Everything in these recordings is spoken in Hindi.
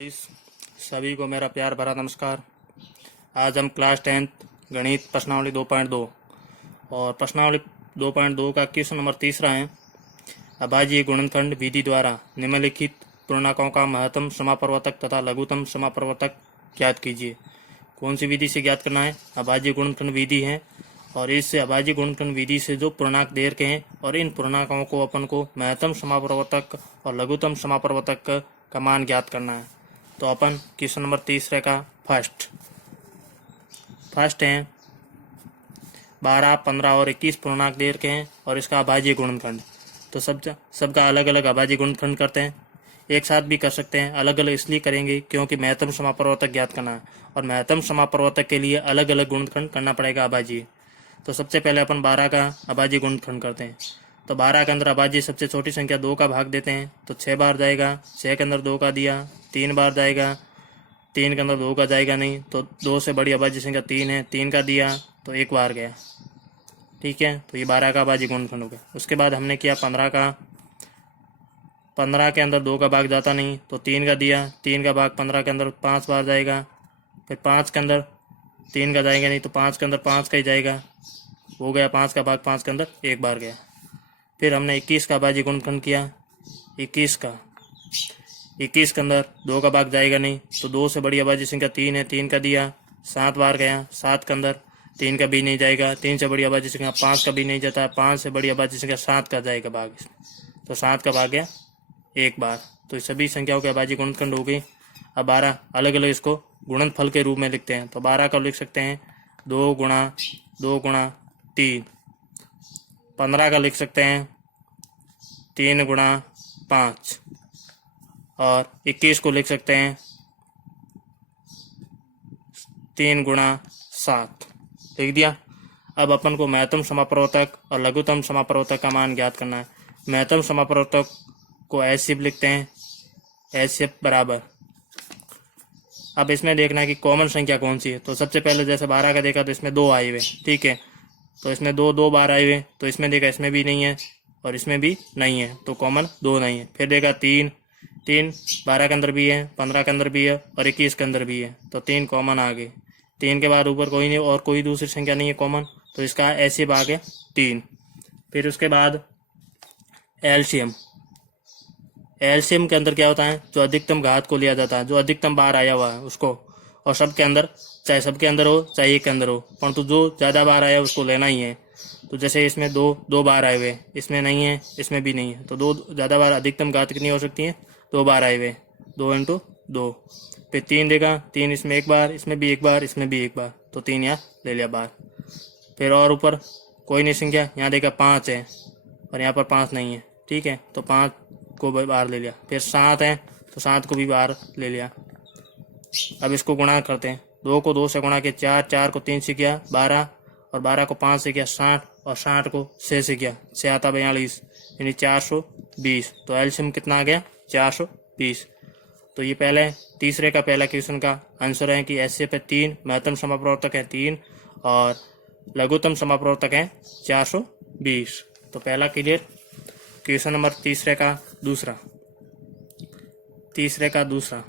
इस सभी को मेरा प्यार भरा नमस्कार। आज हम क्लास 10th गणित प्रश्नावली 2.2 और प्रश्नावली 2.2 का क्वेश्चन नंबर 3 है। अभाज्य गुणनखंड विधि द्वारा निम्नलिखित पूर्णांकों का महत्तम समापवर्तक तथा लघुत्तम समापवर्तक ज्ञात कीजिए। कौन सी विधि से ज्ञात करना है? अभाज्य गुणनखंड विधि है और इससे अभाज्य गुणनखंड विधि से जो पूर्णांक दे रखे हैं और इन पूर्णांकों को अपन को महत्तम समापवर्तक और लघुत्तम समापवर्तक का मान ज्ञात करना है। तो अपन क्वेश्चन नंबर 3 का फर्स्ट है 12, 15 और 21 पूर्णांक दे रखे हैं और इसका अभाज्य गुणनखंड। तो सबका अलग अलग अभाज्य गुणनखंड करते हैं। एक साथ भी कर सकते हैं, अलग अलग इसलिए करेंगे क्योंकि महत्तम समापवर्तक ज्ञात करना है और महत्तम समापवर्तक के लिए अलग अलग गुणनखंड करना पड़ेगा अभाज्य। तो सबसे पहले अपन 12 का अभाज्य गुणनखंड करते हैं। तो 12 के अंदर अभाज्य सबसे छोटी संख्या 2 का भाग देते हैं तो 6 बार जाएगा। 6 के अंदर 2 का दिया 3 बार जाएगा। 3 के अंदर 2 का जाएगा नहीं तो 2 से बड़ी अभाज्य संख्या 3 है। 3 का दिया तो 1 बार गया। ठीक है, तो ये 12 का अभाज्य गुणनखंड हो गया। उसके बाद हमने किया 15 का। 15 के अंदर 2 का भाग जाता नहीं तो 3 का दिया। 3 का भाग 15 के अंदर 5 बार जाएगा। फिर 5 के अंदर 3 का जाएगा नहीं तो 5 के अंदर 5 का ही जाएगा, हो गया। 5 का भाग 5 के अंदर 1 बार गया। फिर हमने 21 का अभाज्य गुणनखंड किया। 21 के अंदर 2 का भाग जाएगा नहीं तो 2 से बड़ी अभाज्य संख्या 3 है। 3 का दिया 7 बार गया। 7 के अंदर 3 का भी नहीं जाएगा। 3 से बड़ी अभाज्य संख्या 5 का भी नहीं जाता। 5 से बड़ी अभाज्य संख्या 7 का जाएगा भाग, तो 7 का भाग गया 1 बार। तो सभी संख्याओं के अभाज्य गुणनखंड हो गई। अब 12 अलग अलग इसको गुणनफल के रूप में लिखते हैं। तो 12 का लिख सकते हैं 2 गुणा 2 गुणा 3। 15 का लिख सकते हैं 3 गुणा 5 और 21 को लिख सकते हैं 3 गुणा 7। लिख दिया। अब अपन को महत्तम समापवर्तक और लघुत्तम समापवर्तक का मान ज्ञात करना है। महत्तम समापवर्तक को HCF लिखते हैं। HCF बराबर, अब इसमें देखना है कि कॉमन संख्या कौन सी है। तो सबसे पहले जैसे 12 का देखा तो इसमें 2 आए हुए, ठीक है, तो इसमें 2 बार आए हुए, तो इसमें देखा इसमें भी नहीं है और इसमें भी नहीं है, तो कॉमन 2 नहीं है। फिर देखा 3 12 के अंदर भी है, 15 के अंदर भी है और 21 के अंदर भी है, तो 3 कॉमन आ गए। 3 के बाद ऊपर कोई नहीं और कोई दूसरी संख्या नहीं है कॉमन, तो इसका HCF आ गया 3। फिर उसके बाद एलसीएम के अंदर क्या होता है, जो अधिकतम घात को लिया जाता है, जो अधिकतम बार आया हुआ है उसको, और सबके अंदर, चाहे सबके अंदर हो चाहे एक के अंदर हो, परंतु जो ज़्यादा बार आया उसको लेना ही है। तो जैसे इसमें 2 बार आए हुए, इसमें नहीं है, इसमें भी नहीं है, तो 2 ज़्यादा बार, अधिकतम घात कितनी हो सकती है? 2 बार आए हुए, 2 × 2। फिर 3 देगा, 3 इसमें 1 बार, इसमें भी 1 बार, इसमें भी 1 बार, तो 3 यहाँ ले लिया बार। फिर और ऊपर कोई नहीं संख्या, यहाँ देखा 5 है और यहाँ पर 5 नहीं है, ठीक है, तो 5 को बाहर ले लिया। फिर 7 है तो 7 को भी बाहर ले लिया। अब इसको गुणा करते हैं। 2 को 2 से गुणा किया 4, 4 को 3 से किया 12 और 12 को 5 से किया 60 और 60 को 6 से किया, 6 आता 42, यानी 420। तो एलसीएम कितना आ गया? 420। तो ये पहले तीसरे का पहला क्वेश्चन का आंसर है कि HCF है 3, महत्तम समापवर्तक है 3 और लघुत्तम समापवर्तक है 420। तो पहला क्लियर। क्वेश्चन नंबर तीसरे का दूसरा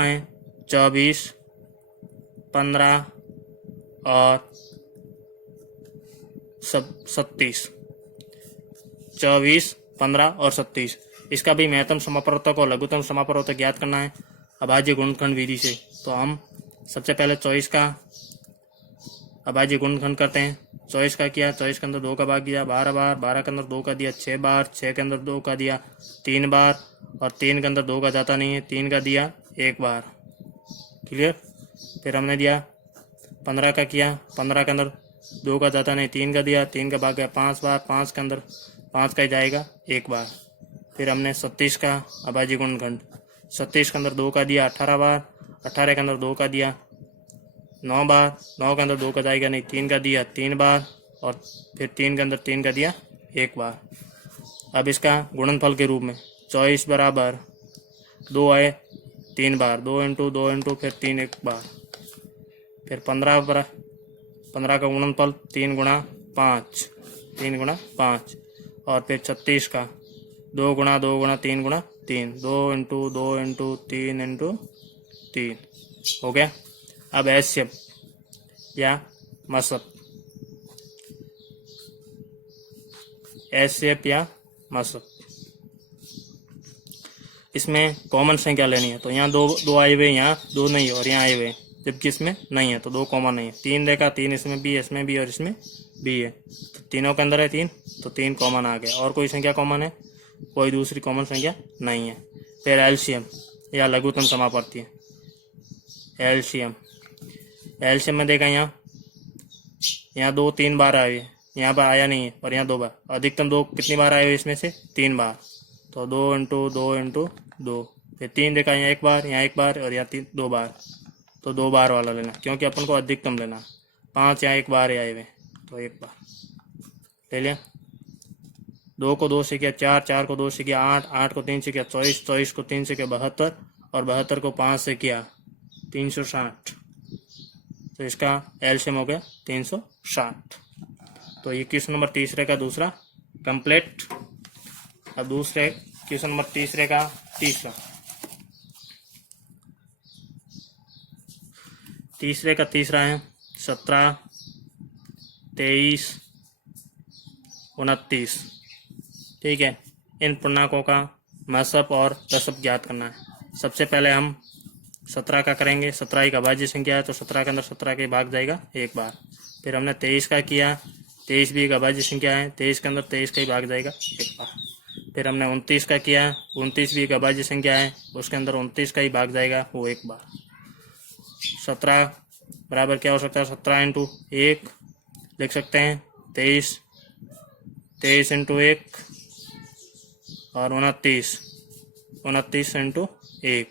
है 24, 15 और 27। 24, 15 और 27, इसका भी महत्तम समापवर्तक और लघुत्तम समापवर्तक ज्ञात करना है अभाज्य गुणनखंड विधि से। तो हम सबसे पहले 24 का अभाज्य गुणनखंड करते हैं। 24 का किया, 24 के अंदर 2 का भाग दिया 12 बार, 12 के अंदर 2 का दिया 6 बार, 6 के अंदर 2 का दिया 3 बार और 3 के अंदर 2 का जाता नहीं है, 3 का दिया 1 बार। क्लियर। फिर हमने दिया 15 का किया, 15 के अंदर 2 का जाता नहीं, 3 का दिया, 3 का भाग गया 5 बार, 5 के अंदर 5 का ही जाएगा 1 बार। फिर हमने 27 का अभाज्य गुणनखंड, 27 के अंदर 2 का दिया 18 बार, 18 के अंदर 2 का दिया 9 बार, 9 के अंदर 2 का जाएगा नहीं, 3 का दिया 3 बार और फिर 3 के अंदर 3 का दिया 1 बार। अब इसका गुणनफल के रूप में 24 बराबर 2 आए 3 बार, 2 × 2 × फिर 3 1 बार। फिर 15 का गुणनफल 3 × 5 और फिर 36 का 2 × 2 × 3 × 3, 2 हो गया। अब एस शेप या मसअप, एस शेप या मसअप, इसमें कॉमन संख्या लेनी है। तो यहाँ दो आए हुए, यहाँ दो नहीं और यहाँ आए हुए, जबकि इसमें नहीं है तो दो कॉमन नहीं है। 3 देखा, 3 इसमें भी और इसमें भी है, तो तीनों के अंदर है 3, तो 3 कॉमन आ गया। और कोई संख्या कॉमन है? कोई दूसरी कॉमन संख्या नहीं है। फिर एलसीएम या लघुत्तम समापत्ति है। एलसीएम में देखा, यहाँ 2 3 बार आए, यहाँ पर आया नहीं है, और यहाँ 2 बार। अधिकतम 2 कितनी बार आए हुए इसमें से? 3 बार। तो 2 इंटू 2। फिर 3 देखा, यहाँ 1 बार, यहाँ 1 बार, और यहाँ 2 बार। तो 2 बार वाला लेना, क्योंकि अपन को अधिकतम लेना। 5 यहाँ 1 बार आए हुए, तो 1 बार ले लिया। 2 को 2 से किया 4, 4 को 2 से किया 8, 8 को 3 से किया 24, 24 को 3 से किया 72, और 72 को 5 से किया 360। तो इसका एलसीएम हो गया 360। तो ये क्वेश्चन नंबर तीसरे का दूसरा कंप्लीट। अब दूसरे क्वेश्चन नंबर तीसरे का तीसरा है 17, 23, 29। ठीक है, इन पूर्णांकों का महसब और दशक ज्ञात करना है। सबसे पहले हम 17 का करेंगे। 17 एक अभाज्य संख्या है, तो 17 के अंदर 17 के भाग जाएगा 1 बार। फिर हमने 23 का किया, 23 भी एक अभाज्य संख्या है, 23 के अंदर 23 का ही भाग जाएगा 1 बार। फिर हमने 29 का किया, 29 भी एक अभाज्य संख्या है, उसके अंदर 29 का ही भाग जाएगा वो 1 बार। 17 बराबर क्या हो सकता है? 17 इंटू 1 लिख सकते हैं, 23 इंटू 1, और 29 इंटू 1।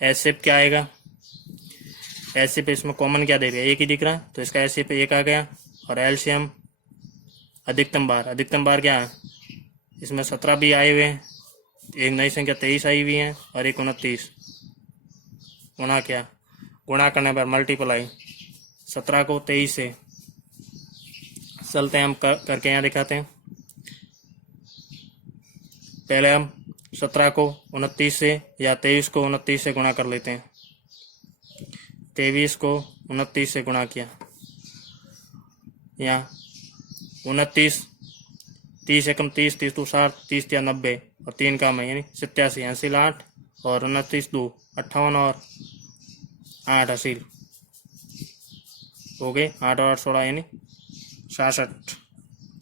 एसएफ क्या आएगा? एसएफ इसमें कॉमन क्या दे रहा है? 1 ही दिख रहा है, तो इसका एसएफ 1 आ गया। और एलसीएम अधिकतम बार क्या है? इसमें 17 भी आए हुए हैं, एक नई संख्या 23 आई हुई है, और एक 29। गुणा करने पर मल्टीप्लाई 17 को 23 से। चलते हैं हम करके यहाँ दिखाते हैं। पहले हम 17 को 29 से या 23 को 29 से गुणा कर लेते हैं। 23 को 29 से गुणा किया, यहाँ 29, 30 एकम 30, 30 2 60, 30 या 90, और 3 का में यानी 87, 80 8, और 29 2 58, और 8 80 हो गए। 8 और 8 16 यानी 66,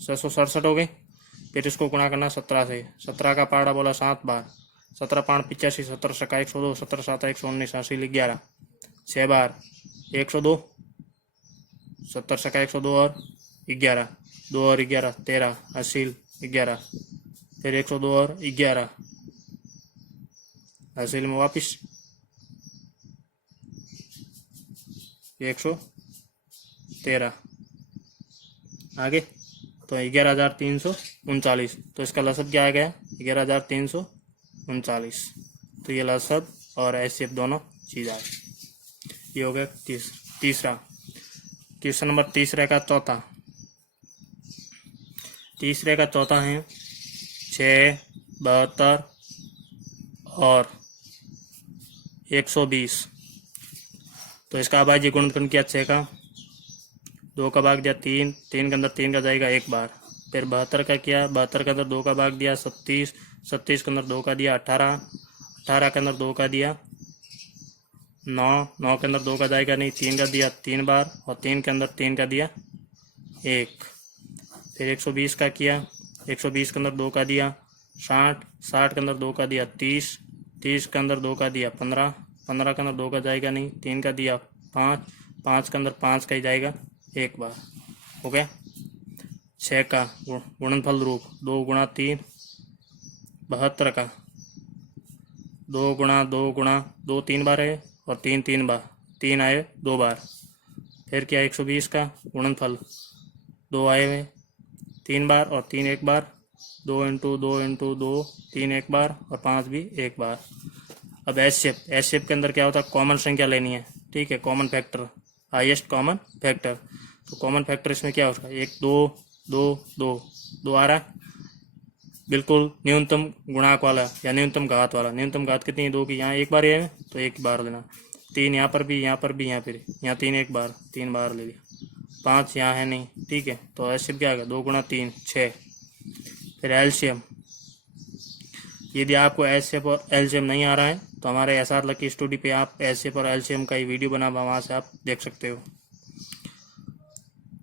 667 हो गए। फिर इसको गुणा करना 17 से। 17 का पाड़ा बोला 7 बार, 17 5 85, 17 सका 102, 17 7 119, 80 11, 6 बार 102, 17 सका 102 और 11, 2 और 11 13, 80 11, फिर 102 और 11, 80 में वापिस 113 आगे। तो 11,339। तो इसका लसब क्या आ गया? 11,339। तो ये लसब और एसएफ दोनों चीज आ गई। ये हो गया तीसरा। क्वेश्चन नंबर तीसरे का चौथा है 6, 72 और 120। तो इसका अभाज्य गुणनखंड किया 6 का, 2 का भाग दिया 3, 3 के अंदर 3 का जाएगा 1 बार। फिर 72 का किया, 72 के अंदर 2 का भाग दिया 37, 37 के अंदर 2 का दिया 18, 18 के अंदर 2 का दिया 9, 9 के अंदर 2 का जाएगा नहीं, 3 का दिया 3 बार, और 3 के अंदर 3 का दिया 1। फिर 120 का किया, 120 के अंदर 2 का दिया 60, 60 के अंदर 2 का दिया 30, 30 के अंदर 2 का दिया 15, 15 के अंदर 2 का जाएगा नहीं, 3 का दिया 5, 5 के अंदर 5 का ही जाएगा 1 बार। हो गया। 6 का गुणनफल रूप 2 गुणा 3, 72 का 2 गुणा 2 3 बार है, और 3 3 बार 3 आए 2 बार। फिर क्या 120 का गुणनफल 2 आए हुए 3 बार, और 3 1 बार, 2 इंटू 2, 3 1 बार, और 5 भी 1 बार। अब एस शेप के अंदर क्या होता है? कॉमन संख्या लेनी है। ठीक है, common factor, highest common factor. तो कॉमन फैक्टर इसमें क्या होगा? 1 2 2 2 2 आ रहा है, बिल्कुल न्यूनतम गुणांक वाला या न्यूनतम घात वाला। न्यूनतम घात कितनी है? 2 की। यहाँ एक बार है तो एक बार लेना। 3 यहाँ पर भी, यहाँ पर भी, यहाँ पर यहाँ 3 एक बार, 3 बार ले लिया। 5 यहाँ है नहीं, ठीक है। तो एलसीएम क्या आ गया? 2 गुणा 3 6। फिर एलसीएम, यदि आपको एलसीएम और एलसीएम नहीं आ रहा है तो हमारे एसआर लकी स्टूडियो पे आप एलसीएम और एलसीएम का ही वीडियो बना, वहाँ से आप देख सकते हो।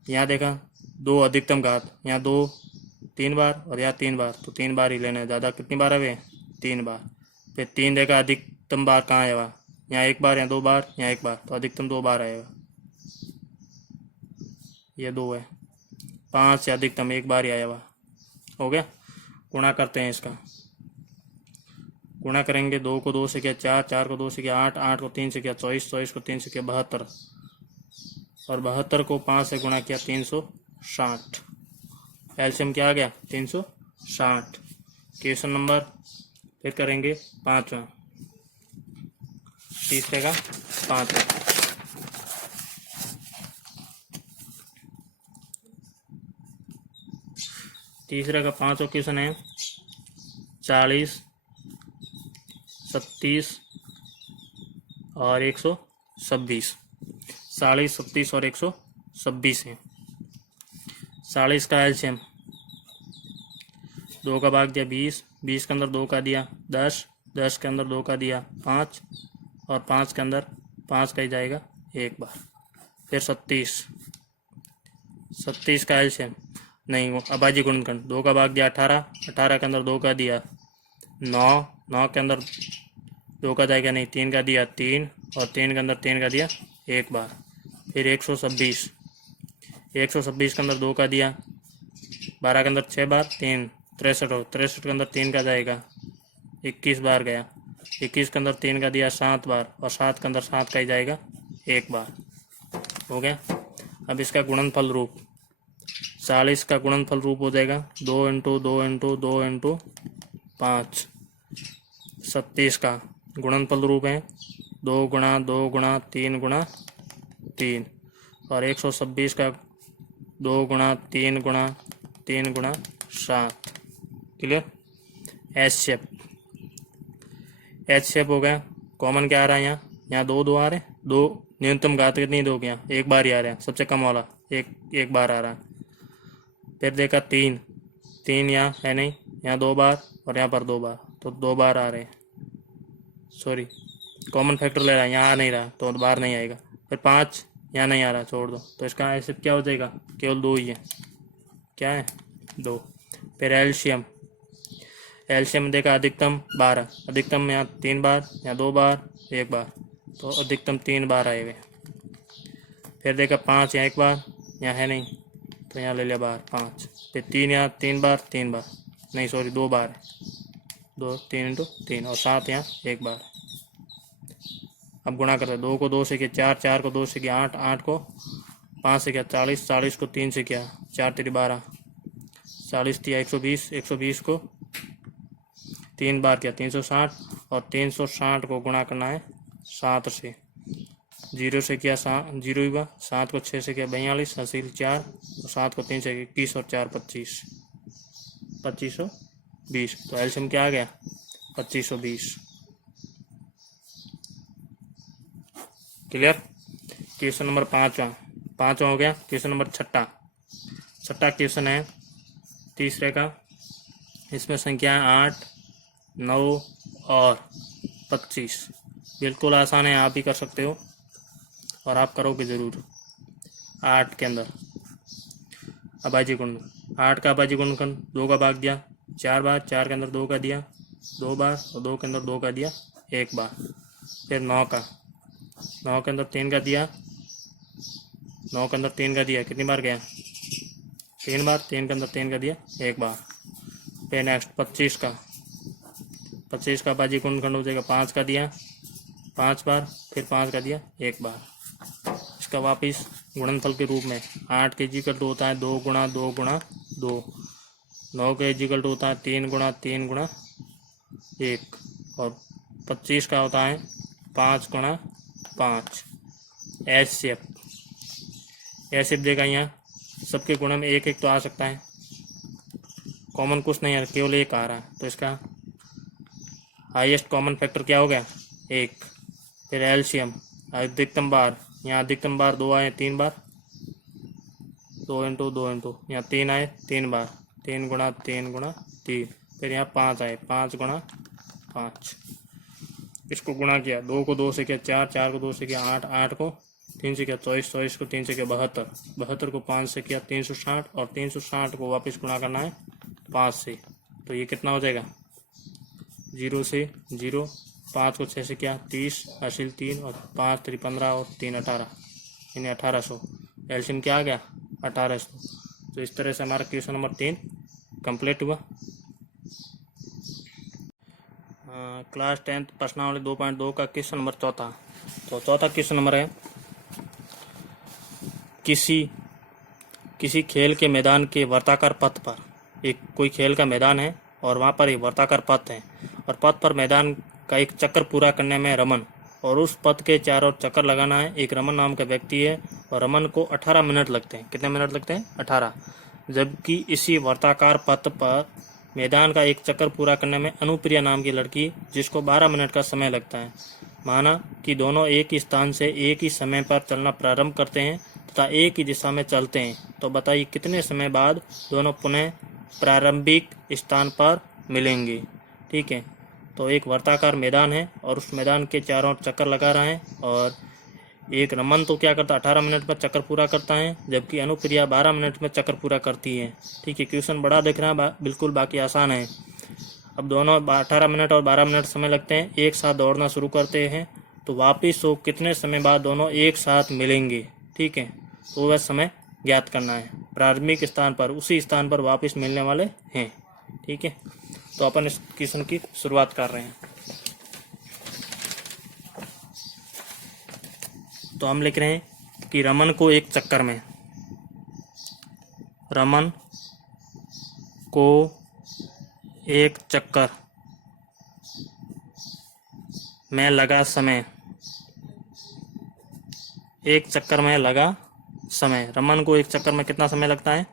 यहाँ देखा 2 अधिकतम घात, यहाँ 2 3 बार और यहाँ 3 बार, तो 3 बार ही लेना है। ज़्यादा कितनी बार है? 3 बार। फिर 3 देखा अधिकतम बार कहाँ है? वहाँ यहाँ 1 बार, यहाँ 2 बार, यहाँ 1 बार, तो अधिकतम 2 बार आएगा। ये 2 है। 5 से अधिकतम 1 बार ही आया हुआ। हो गया। गुणा करते हैं इसका। गुणा करेंगे, 2 को 2 से किया 4, 4 को 2 से किया 8, 8 को 3 से किया 24, 24 को 3 से किया 72, और 72 को 5 से गुणा किया 360। एलसीएम क्या आ गया? 360। क्वेश्चन नंबर फिर करेंगे 5वां, तीसरे का 5वां। तीसरे का 5वां क्वेश्चन है 40, 37 और 126। 40, 37 और 126 है। 40 का एलसीएम, 2 का भाग दिया 20, 20 के अंदर 2 का दिया 10, 10 के अंदर 2 का दिया 5, और 5 के अंदर 5 का ही जाएगा 1 बार। फिर 37, 37 का एलसीएम नहीं, वो अभाज्य गुणनखंड, 2 का भाग दिया 18, 18 के अंदर 2 का दिया 9, 9 के अंदर 2 का जाएगा नहीं, 3 का दिया 3, और 3 के अंदर 3 का दिया 1 बार। फिर 126, 126 के अंदर 2 का दिया 12 के अंदर 6 बार, 3 63, 63 के अंदर 3 का जाएगा 21 बार गया। 21 के अंदर 3 का दिया 7 बार, और 7 के अंदर 7 का ही जाएगा 1 बार। हो गया। अब इसका गुणनफल रूप, 40 का गुणनफल रूप हो जाएगा 2 × 2 × 2 × 5। 37 का गुणनफल रूप है 2 गुणा 2 गुणा 3 गुणा 3, और 126 का 2 गुणा 3 गुणा 3 गुणा 7। Clear. H shape, H shape हो गया। कॉमन क्या आ रहा है? यहाँ यहाँ 2 2 आ रहे हैं, 2 न्यूनतम घात कितनी? 2 क्या? 1 बार ही आ रहा है, सबसे कम वाला 1 बार आ रहा है। फिर देखा 3, 3 यहाँ है नहीं, यहाँ 2 बार और यहाँ पर 2 बार, तो 2 बार आ रहे हैं। सॉरी, कॉमन फैक्टर ले रहा है, यहाँ आ नहीं रहा तो बार नहीं आएगा। फिर 5 यहाँ नहीं आ रहा, छोड़ दो। तो इसका ऐसे क्या हो जाएगा? केवल 2 ही है। क्या है? 2। फिर एलसीएम, एलसीएम देखा अधिकतम 12, अधिकतम यहाँ 3 बार, यहाँ 2 बार, 1 बार, तो अधिकतम 3 बार आएगा। फिर देखा 5 यहाँ 1 बार, यहाँ है नहीं तो यहाँ ले लिया बार 5। फिर 3 यहाँ 3 बार, 3 बार नहीं, सॉरी 2 बार है, 2 3 × 3, और 7 यहाँ 1 बार। अब गुणा करते हैं, 2 को 2 से किया 4, 4 को 2 से किया 8, 8 को 5 से किया 40, 40 को 3 से किया 4 3 12, 40 दिया 120, 120 को 3 बार किया 360, और 360 को गुणा करना है 7 से। 0 से किया 0 हुआ, 7 को 6 से किया 42, हासिल 4, 7 को 3 से 21, और 4 25, 2520। तो एलसीएम क्या आ गया? 2520। क्लियर। क्वेश्चन नंबर 5वां हो गया। क्वेश्चन नंबर 6ठा क्वेश्चन है तीसरे का। इसमें संख्या 8, 9 और 25। बिल्कुल आसान है, आप भी कर सकते हो और आप करोगे ज़रूर। 8 के अंदर अभाज्य गुणनखंड, 8 का अभाज्य गुणनखंड, 2 का भाग दिया 4 बार, 4 के अंदर 2 का दिया 2 बार, और 2 के अंदर 2 का दिया 1 बार। फिर 9 के अंदर 3 का दिया, 9 के अंदर 3 का दिया, कितनी बार गया? 3 बार। 3 के अंदर 3 का दिया 1 बार। फिर नेक्स्ट 25 का अभाज्य गुणनखंड हो जाएगा, 5 का दिया 5 बार, फिर 5 का दिया 1 बार। इसका वापिस गुणनफल के रूप में 8 के इक्वल टू होता है 2 गुणा 2 गुणा 2, 9 के इक्वल टू होता है 3 गुणा 3 गुणा 1, और 25 का होता है 5 गुणा 5। एच शेप देखा, यहाँ सबके गुणा में 1 1 तो आ सकता है, कॉमन कुछ नहीं है, केवल एक आ रहा है, तो इसका हाईएस्ट कॉमन फैक्टर क्या हो गया? 1। फिर एलसीएम अधिकतम बार, यहाँ अधिकतम बार 2 आए 3 बार, 2 इंटू 2 इंटू यहाँ 3 आए 3 बार, 3 गुणा 3 गुणा 3, फिर यहाँ 5 आए 5 गुणा 5, इसको गुणा किया, 2 को 2 से किया 4, 4 को 2 से किया 8, 8 को 3 से किया 24, 24 को 3 से किया 72, 72 को 5 से किया 360, और 360 को वापस गुणा करना है 5 से, तो ये कितना हो जाएगा? 0 से 0, 5 को 6 से किया 30, हासिल 3, और 5 3 15 और 3 18, यानी 1800। एलसीएम क्या आ गया? 1800। तो इस तरह से हमारा क्वेश्चन नंबर 3 कंप्लीट हुआ। क्लास 10th प्रश्नावली 2.2 का क्वेश्चन नंबर चौथा। तो चौथा क्वेश्चन नंबर है, किसी खेल के मैदान के वर्ताकार पथ पर, एक कोई खेल का मैदान है और वहाँ पर एक वर्ताकार पथ है, और पथ पर मैदान का एक चक्कर पूरा करने में रमन, और उस पथ के चारों चक्कर लगाना है एक रमन नाम का व्यक्ति है, और रमन को 18 मिनट लगते हैं। कितने मिनट लगते हैं? 18। जबकि इसी वर्ताकार पथ पर मैदान का एक चक्कर पूरा करने में अनुप्रिया नाम की लड़की, जिसको 12 मिनट का समय लगता है। माना कि दोनों एक ही स्थान से एक ही समय पर चलना प्रारंभ करते हैं तथा एक ही दिशा में चलते हैं, तो बताइए कितने समय बाद दोनों पुनः प्रारंभिक स्थान पर मिलेंगे। ठीक है, तो एक वर्ताकार मैदान है और उस मैदान के चारों चक्कर लगा रहा है, और एक रमन तो क्या करता है? 18 मिनट में चक्कर पूरा करता है, जबकि अनुप्रिया 12 मिनट में चक्कर पूरा करती है। ठीक है, क्वेश्चन बड़ा दिख रहा है, बिल्कुल बाकी आसान है। अब दोनों 18 मिनट और 12 मिनट समय लगते हैं, एक साथ दौड़ना शुरू करते हैं, तो वापिस वो कितने समय बाद दोनों एक साथ मिलेंगे। ठीक है, तो वह समय ज्ञात करना है। प्रारंभिक स्थान पर उसी स्थान पर वापस मिलने वाले हैं। ठीक है, तो अपन इस क्वेश्चन की शुरुआत कर रहे हैं। तो हम लिख रहे हैं कि रमन को एक चक्कर में, रमन को एक चक्कर में लगा समय, एक चक्कर में लगा समय, रमन को एक चक्कर में कितना समय लगता है?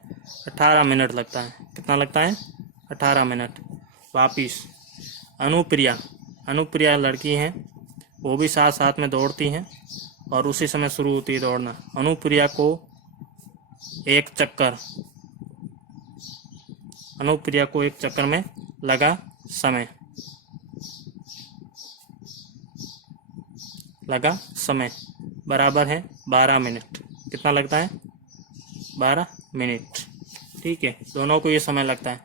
18 मिनट लगता है। कितना लगता है? 18 मिनट। वापिस अनुप्रिया लड़की हैं, वो भी साथ साथ में दौड़ती हैं और उसी समय शुरू होती है दौड़ना। अनुप्रिया को एक चक्कर में लगा समय बराबर है 12 मिनट। कितना लगता है? 12 मिनट। ठीक है, दोनों को ये समय लगता है।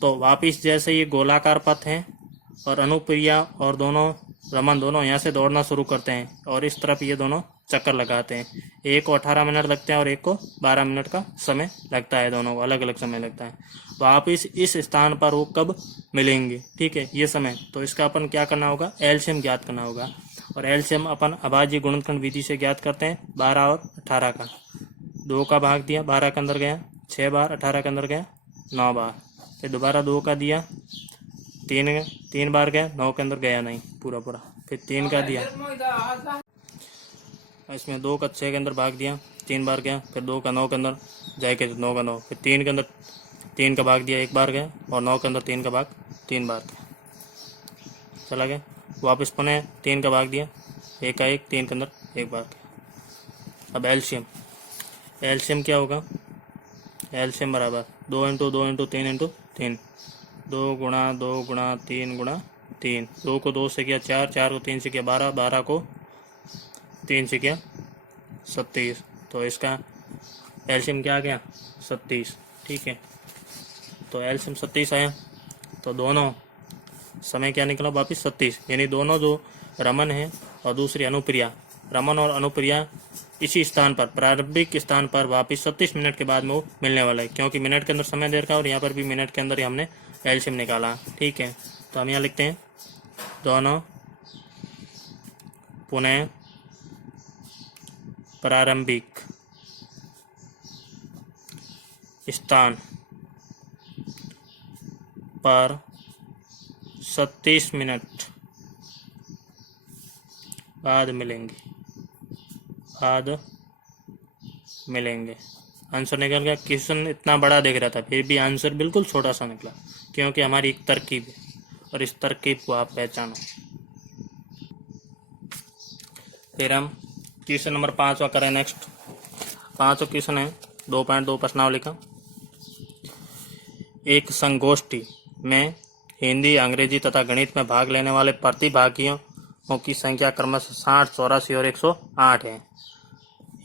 तो वापिस जैसे ये गोलाकार पथ है और अनुप्रिया और रमन दोनों यहाँ से दौड़ना शुरू करते हैं और इस तरफ ये दोनों चक्कर लगाते हैं। एक को 18 मिनट लगते हैं और एक को 12 मिनट का समय लगता है, दोनों को अलग अलग समय लगता है। वापिस इस स्थान पर वो कब मिलेंगे? ठीक है, ये समय। तो इसका अपन क्या करना होगा? एलसीएम ज्ञात करना होगा, और एलसीएम अपन अभाज्य गुणनखंड विधि से ज्ञात करते हैं। 12 और 18 का 2 का भाग दिया, 12 के अंदर गया 6 बार, 18 के अंदर गया 9 बार, फिर दोबारा 2 का दिया, 3 बार गया, 9 के अंदर गया नहीं पूरा, फिर 3 का दिया, इसमें 2 का 6 के अंदर भाग दिया, 3 बार गया, फिर 2 का 9 के अंदर जाके 9 का 9, फिर 3 के अंदर 3 का भाग दिया, 1 बार गया, और 9 के अंदर 3 का भाग 3 बार गया, चला गया। वापस पुनः 3 का भाग दिया, 1 का 1, 3 के अंदर 1 बार गया। अब एलसीएम क्या होगा? एलसीएम बराबर 2 इंटू 2 इंटू 3 इंटू 3, 2 गुणा 2 गुणा 3 गुणा 3, 2 को 2 से किया 4, 4 को 3 से किया 12, 12 को 3 से किया 37, तो इसका एलसीएम क्या आ गया? 37। ठीक है, तो एलसीएम 37 आया, तो दोनों समय क्या निकला? वापिस 37, यानी दोनों जो रमन है और दूसरी अनुप्रिया, रमन और अनुप्रिया इसी स्थान पर, प्रारंभिक स्थान पर वापिस 37 मिनट के बाद में वो मिलने वाला है, क्योंकि मिनट के अंदर समय दे रखा है और यहाँ पर भी मिनट के अंदर ही हमने एलसीएम निकाला। ठीक है, तो हम यहाँ लिखते हैं दोनों पुनः प्रारंभिक स्थान पर 37 मिनट बाद मिलेंगे। आंसर निकल गया। क्वेश्चन इतना बड़ा दिख रहा था फिर भी आंसर बिल्कुल छोटा सा निकला, क्योंकि हमारी एक तरकीब है और इस तरकीब को आप पहचानो। फिर हम क्वेश्चन नंबर 5 करें नेक्स्ट। 5 क्वेश्चन है 2.2 प्रश्नावली का। एक संगोष्ठी में हिंदी, अंग्रेजी तथा गणित में भाग लेने वाले प्रतिभागियों की संख्या क्रमशः 60, 84 और 108 है।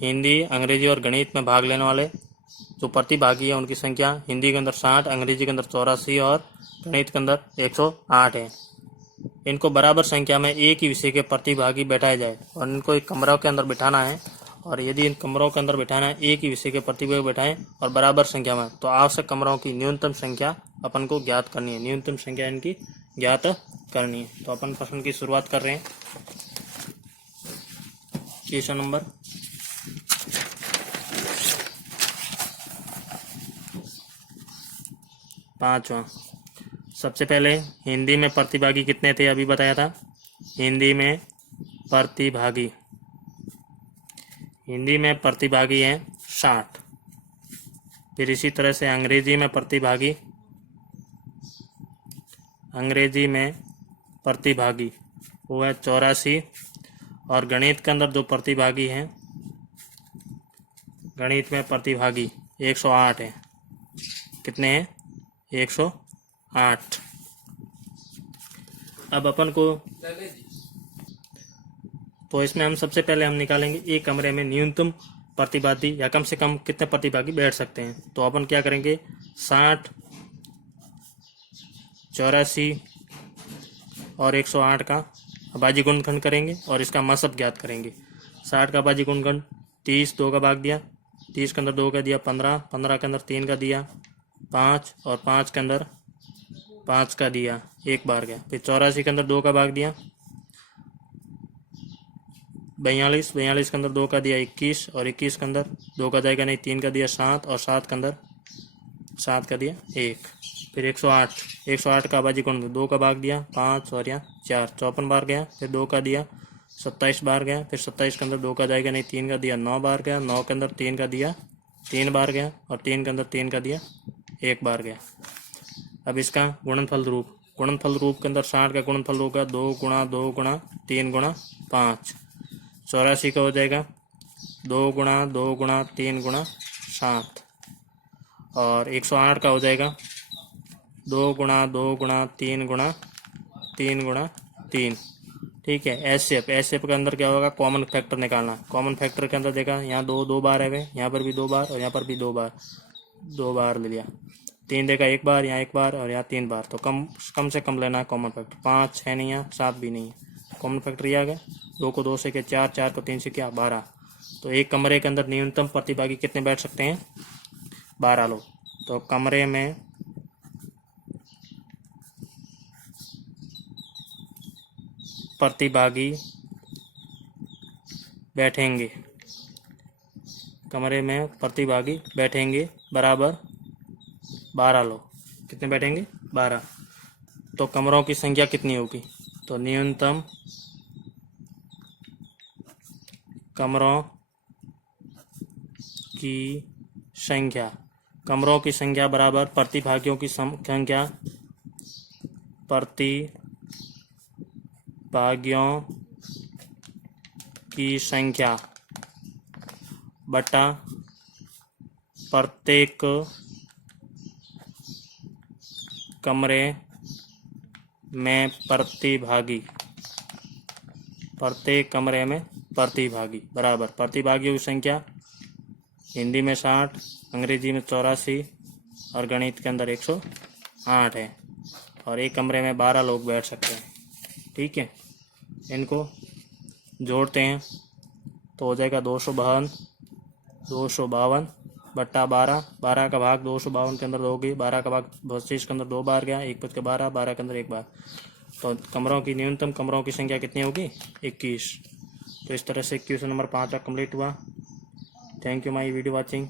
हिंदी, अंग्रेजी और गणित में भाग लेने वाले जो प्रतिभागी है उनकी संख्या हिंदी के अंदर 60, अंग्रेजी के अंदर 84 और गणित के अंदर 108 है। इनको बराबर संख्या में एक ही विषय के प्रतिभागी बैठाए जाए और इनको एक कमरों के अंदर बिठाना है, और यदि इन कमरों के अंदर बिठाना है एक ही विषय के प्रतिभागी बैठाएं और बराबर संख्या में, तो आवश्यक कमरों की न्यूनतम संख्या अपन को ज्ञात करनी है। न्यूनतम संख्या इनकी ज्ञात करनी है। तो अपन प्रश्न की शुरुआत कर रहे हैं। क्वेश्चन नंबर 5वां। सबसे पहले हिंदी में प्रतिभागी कितने थे अभी बताया था। हिंदी में प्रतिभागी हैं 60। फिर इसी तरह से अंग्रेजी में प्रतिभागी वो है 84, और गणित के अंदर जो प्रतिभागी हैं, गणित में प्रतिभागी 108 है। कितने हैं? 108। अब अपन को तो इसमें हम सबसे पहले हम निकालेंगे एक कमरे में न्यूनतम प्रतिभागी या कम से कम कितने प्रतिभागी बैठ सकते हैं। तो अपन क्या करेंगे, 60, 84 और 108 का अभाज्य गुणनखंड करेंगे और इसका मसब ज्ञात करेंगे। 60 का अभाज्य गुणनखंड 30, 2 का भाग दिया, 30 के अंदर 2 का दिया 15, 15 के अंदर 3 का दिया 5, और 5 के अंदर 5 का दिया 1 बार गया। फिर 84 के अंदर 2 का भाग दिया 42, 42 के अंदर 2 का दिया 21, और 21 के अंदर 2 का जाएगा नहीं 3 का दिया 7, और 7 के अंदर 7 का दिया 1। फिर 108 का अभाज्य गुणनखंड 2 का भाग दिया 5 और यहाँ 4, 54 बार गया। फिर 2 का दिया 27 बार गया। फिर 27 के अंदर 2 का जाएगा नहीं 3 का दिया 9 बार गया। 9 के अंदर 3 का दिया 3 बार गया, और 3 के अंदर 3 का दिया 1 बार गया। अब इसका गुणनफल रूप के अंदर 60 का गुणनफल होगा 2 गुणा 2 गुणा 3 गुणा 5। 84 का हो जाएगा 2 गुणा 2 गुणा 3 गुणा 7, और 108 का हो जाएगा 2 गुणा 2 गुणा 3 गुणा 3 गुणा 3। ठीक है। एस शेप के अंदर क्या होगा, कॉमन फैक्टर निकालना। कॉमन फैक्टर के अंदर देखा यहाँ 2 बार है, यहाँ पर भी 2 बार और यहाँ पर भी 2 बार ले लिया। 3 देखा 1 बार, यहाँ 1 बार और यहाँ 3 बार, तो कम से कम लेना है कॉमन फैक्टर। 5 है नहीं, यहाँ 7 भी नहीं है। कॉमन फैक्टर ये आ गया, 2 को 2 से किया 4, 4 को 3 से किया 12। तो एक कमरे के अंदर न्यूनतम प्रतिभागी कितने बैठ सकते हैं, 12 लोग। तो कमरे में प्रतिभागी बैठेंगे बराबर 12 लोग। कितने बैठेंगे, 12। तो कमरों की संख्या कितनी होगी, तो न्यूनतम कमरों की संख्या बराबर प्रतिभागियों की संख्या, बटा प्रत्येक कमरे में प्रतिभागी बराबर प्रतिभागियों की संख्या हिंदी में 60, अंग्रेजी में 84 और गणित के अंदर 108 है, और एक कमरे में 12 लोग बैठ सकते हैं। ठीक है। इनको जोड़ते हैं तो हो जाएगा 252 बट्टा 12। 12 का भाग 252 के अंदर 2 गई, 12 का भाग 25 के अंदर 2 बार गया, 1 × 12, 12 के अंदर 1 बार। तो न्यूनतम कमरों की संख्या कितनी होगी, 21। तो इस तरह से क्वेश्चन नंबर 5 कंप्लीट हुआ। Thank you my video watching.